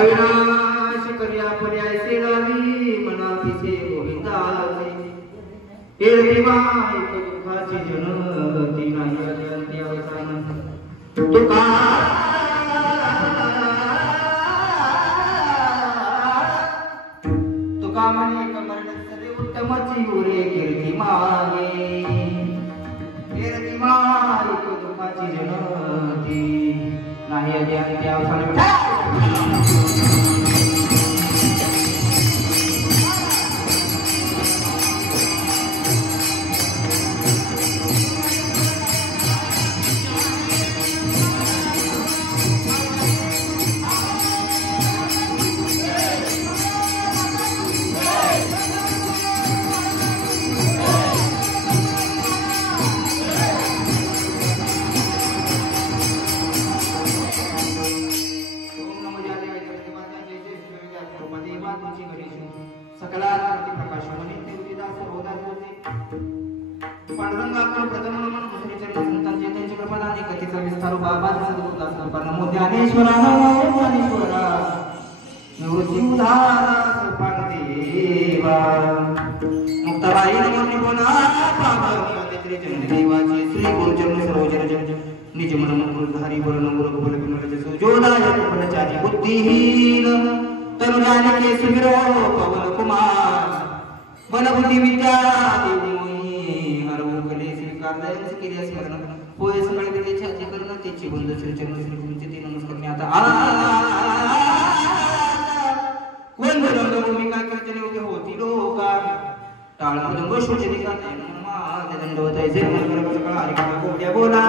अविनाश पर्या पर्यायसे लावी मनापिसे गोविंदाचे एरविवाय दुःखाची जनती नाही अद्यंती अवसान तुका तुका म्हणे कमरण सरे उत्तमची उरे कीर्ती मागे कीर्ती माय दुःखाची जनती नाही अद्यंती अवसान बुद्धिहीन तनु जाने सुमिरो पवन कुमार बल बुद्धि विद्या देवी मोही हर कले स्वीकार दयच केले स्मरण होय सकाळी त्याची आजी करून त्याची बंद श्री चरण श्री गुरुचे ते नमस्कार मी आता वंद रंगभूमी काय कीर्तने होते होती लोका टाळ मृदंग शोचने का नमः दंडवत जय मंगल सकाळ हरी का गोट्या बोला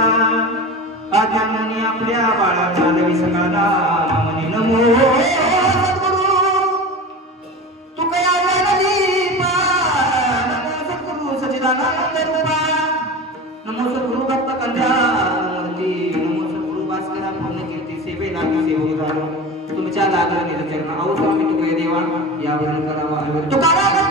आज्ञांनी आपल्या बाळाच्या देवी सकाळला नामने नमो सद्गुरु तुकया जानली पा नमो सद्गुरु सच्चिदानंद रूपा नमो सद्गुरु भक्त कल्याणमूर्ती नमो सद्गुरु भास्करा पूर्ण कीर्ती सेवेला सेवक झालो तुमच्या लागलेल्या चरण आऊ स्वामी तुकया देवा यावर करावा तुकाराम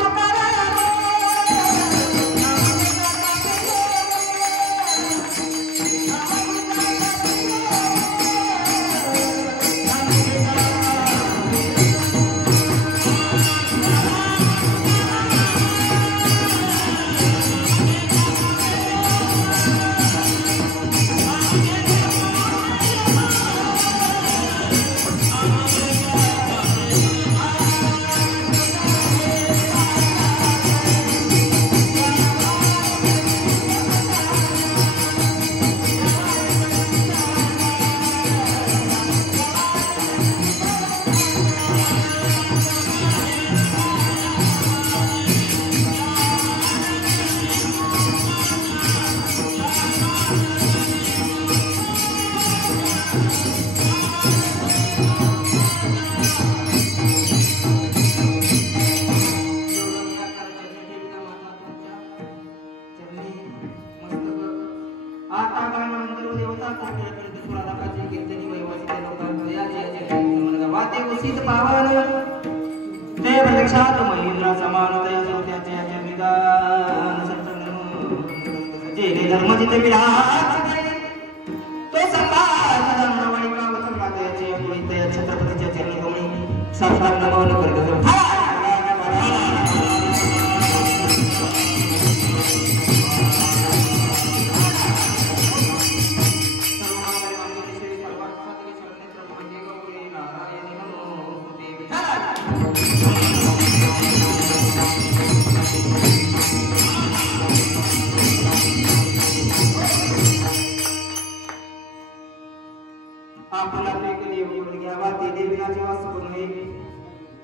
छात महेंद्रा समान दया श्रोत्याचे याचे निदान जेणे धर्म जिथे विराज तो समाज धर्मवाणी कावत मातेचे पुढे छत्रपतीच्या चरणी गमणी साष्टांग नमन करत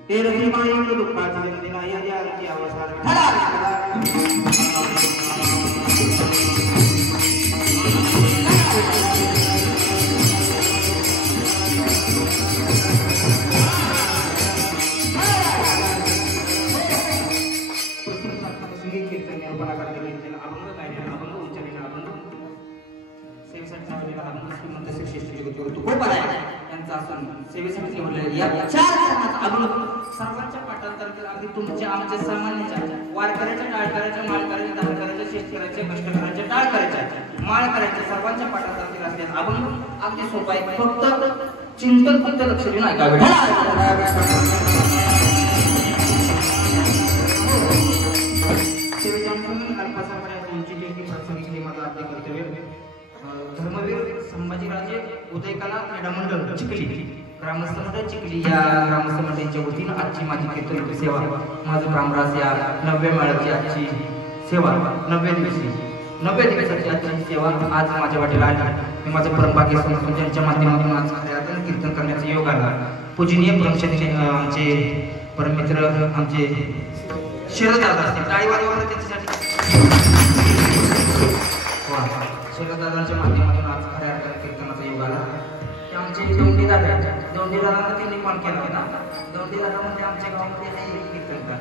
ते रहिमाई दुःखाची जन्मदिन आहे आजची अवसार संगीत कीर्तन निर्माण करते अभंग गायले अभंग उच्चारले अभंग सेवेसाठी अभंग श्रीमंत श्री खूप आहे त्यांचा असून सेवेसाठी म्हणले या चार जणांचा अभंग सर्वांच्या पाठांतर अगदी तुमच्या आमच्या सामान्याच्या वारकऱ्याच्या टाळकऱ्याच्या माळकऱ्याच्या धारकऱ्याच्या शेतकऱ्याच्या कष्टकऱ्याच्या टाळकऱ्याच्या माळकऱ्याच्या सर्वांच्या पाठांतर असलेला अभंग अगदी सोपा आहे फक्त चिंतन फक्त लक्ष देऊन ऐकावे धर्मवीर संभाजीराजे उदयकला क्रीडा मंडळ चिखली ग्रामस्थ मंडळ चिखली या ग्रामस्थ मंडळाच्या वतीनं आजची माझी कीर्तन सेवा माझं कामराज या 90 माळाची आजची सेवा 90 दिवसाची आजची सेवा आज माझ्या वाटेला आली मी माझं परमभाग्य समजून ज्यांच्या माध्यमातून आज खऱ्यातून कीर्तन करण्याचा योग आला पूजनीय ब्रह्मक्षत्रिय आमचे परममित्र आमचे शरदादा असतील टाळीवादीवर त्यांच्यासाठी शरदादांच्या माध्यमातून आज खऱ्या अर्थाने कीर्तनाचा योग आला ते आमचे दोंडीदादांना त्यांनी कॉल केला होता दोंडीदादा म्हणजे आमच्या गावामध्ये आहे एक कीर्तनकार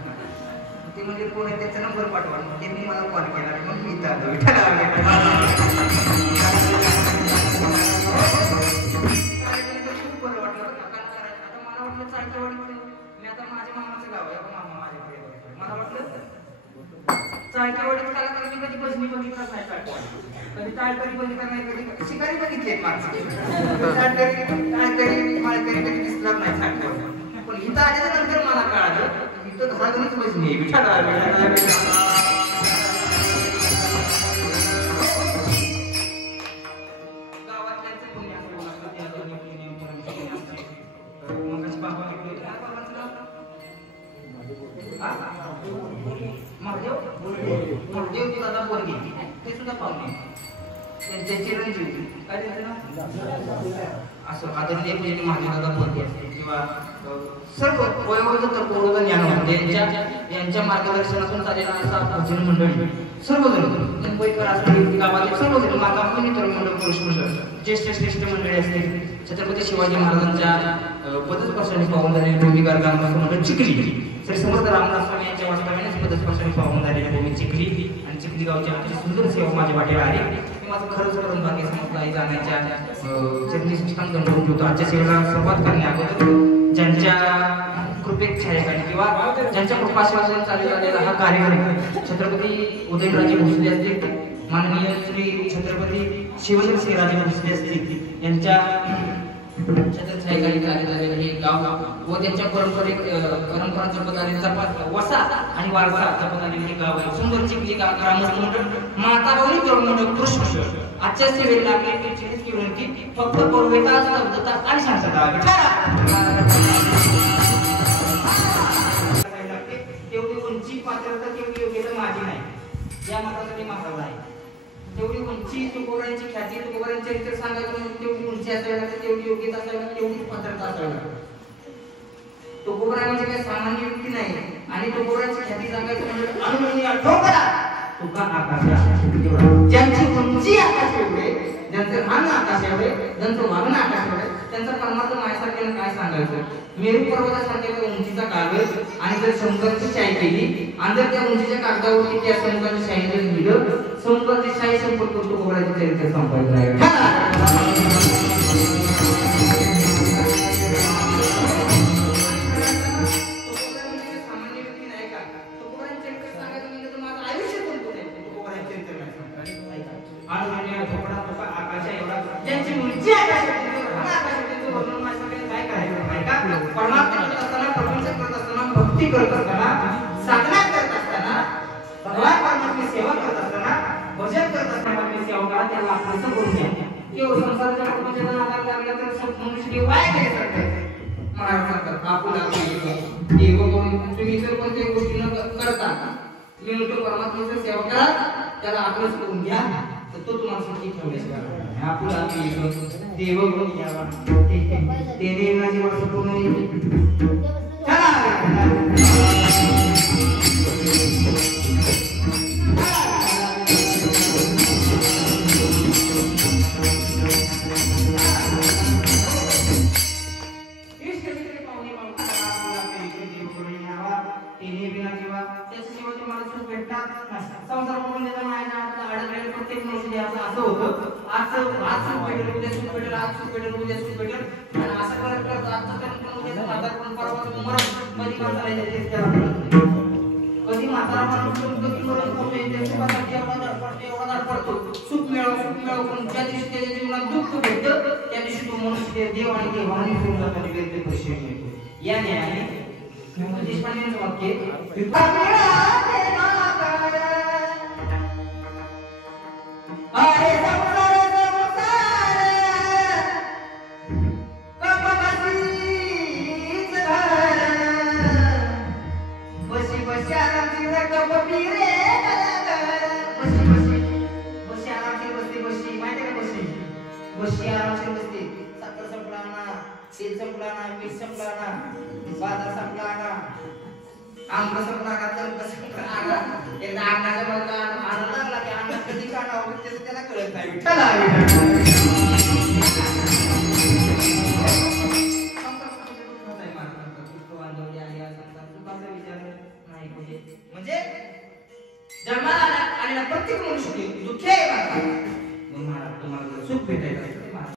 ते म्हणजे कोण आहे त्याचा नंबर पाठवा त्यांनी मला कॉल केला मग मी इथं आलो खूप बरं वाटलं आता मला वाटलं चाळकेवाडी मी आता माझ्या मामाचं गाव आहे मामा माझ्याकडे मला वाटलं चाळकेवाडीत काला तर मी कधी बसणी बघितलंच नाही चाळकेवाडी कधी टाळकरी बघितलं नाही कधी शिकारी बघितले माणसं टाळकरी माळकरी कधी दिसणार नाही चाळकेवाडी पण इथं आल्यानंतर मला कळालं इथं घरातूनच बसणी गावातल्याचं कोणी असं मगाशी बाबा महादेव दादा बोरगे ते सुद्धा पाहुणे त्यांचे चिरंजीव काय असं आदरणीय महादेव दादा बोरगे असते किंवा सर्व वयोवृद्ध तत्वबोध ज्ञान यांच्या मार्गदर्शनातून चालेला असा भजन मंडळी सर्वजण मुंबईकर असतील गावातील सर्वजण मागामी तरुण मंडळ पुरुष मंडळ ज्येष्ठ श्रेष्ठ मंडळी असतील छत्रपती शिवाजी महाराजांच्या पदस्पर्शाने पाहून झालेली भूमिका ग्रामस्थ मंडळ चिखली श्री समर्थ रामदास स्वामी यांच्या वास्तव्यानेच पदस्पर्शाने पाहून झालेली भूमी चिखली आणि चिखली गावची आमची सुंदर सेवा माझ्या वाटेला आली मी माझं खरंच करून भाग्य समजलं आई जाण्याच्या चरणी सुस्थान दंडवून ठेवतो आजच्या सेवेला सुरुवात करण्याअगोदर ज्यांच्या कृपेत छायाखाली किंवा ज्यांच्या कृपाशिवासन चालू झालेला हा कार्यक्रम छत्रपती उदयनराजे भोसले असतील माननीय श्री छत्रपती शिवराजे भोसले असतील यांच्या छत्रछायाखाली कार्य झालेलं हे गाव व त्यांच्या परंपरा जपत आलेला वसा आणि वारसा जपत आलेले हे गाव आहे सुंदर चिखली ग्रामस्थ मंडळ माताभगिनी तरुण मंडळ पुरुष मंडळ आजच्या सेवेला आपली टीचर्स की विनंती फक्त पवित्रता स्तब्धता आणि शांतता तेवढी उंची पात्रता तेवढी योग्यता माझी नाही या मतासाठी महाराज आहे तेवढी उंची तुकोबारांची ख्याती तुकोबारांचे चरित्र सांगायचं म्हणजे तेवढी उंची असायला तेवढी योग्यता असायला तेवढी पात्रता असायला तुकोबारा म्हणजे काही सामान्य व्यक्ती नाही आणि तुकोबारांची ख्याती सांगायचं म्हणजे अनुमनी ठोकरा तुका आकाश ज्यांची उंची आकाश एवढे ज्यांचं राहणं आकाश एवढे ज्यांचं वागणं आकाश एवढे त्यांचा परमार्थ माझ्यासारख्याला काय सांगायचं मेरू पर्वतासारख्या उंचीचा कागद आणि जर शंकरची शाही केली आणि जर त्या उंचीच्या कागदावरती त्या शंकरची शाही जर लिहिलं शंकरची शाही संपर्क करतो कोणाचे चरित्र संपायचं आहे सामान्य भक्ती करत असताना, साधना करत असताना, भगवान परमात्म्याची सेवा करत असताना, भजन करत असताना आपली सेवा करा, त्याला आपलं करून घ्या. केवळ संसाराच्या कुटुंबाच्या नादाला लागला तर सब मनुष्य देव वाया गेल्यासारखं आहे. महाराज सांगतात आपुला देव म्हणून तुम्ही जर कोणत्याही गोष्टी न करता मी म्हणतो परमात्म्याची सेवा करा, त्याला आपलंच करून घ्या, तर तो तुम्हाला सुखी ठेवण्याची आपुला देव म्हणून घ्यावा. ते देवाची वस्तू पूर्ण संसार म्हणून अडकलेलं प्रत्येक मनुष्य असं होतं. आज सुख भेटेल, उद्या सुख भेटेल, आज सुख भेटेल, उद्या सुख भेटेल, आणि असं करत करत आजचं पण उद्याचं म्हातारपण परवाचं मरण कधी माणसाला येते त्याला कळत नाही. कधी म्हातारा माणूस कधी मरण होतो येते, सुखासाठी एवढा धडपडतो, सुख मिळव पण ज्या दिवशी त्याच्या जीवनात दुःख भेटतं त्या दिवशी तो मनुष्य देव आणि देवाने फिरून जातो आणि व्यक्ती परिश्रम मिळतो. या न्यायाने देशपांडेंचं वाक्य बशी आरामशीर बसते. साखर संपला ना, तेल संपला ना, मीठ संपला ना, बाजार संपला ना, आंबा संपला का, तर संपला ना, एकदा अन्नाचा बघा आनंद लागला की अन्न कधी काढावं त्याचं त्याला कळत नाही. म्हणजे जन्माला आलेला प्रत्येक मनुष्य दुःखी आहे. तुम्हाला सुख भेटायचं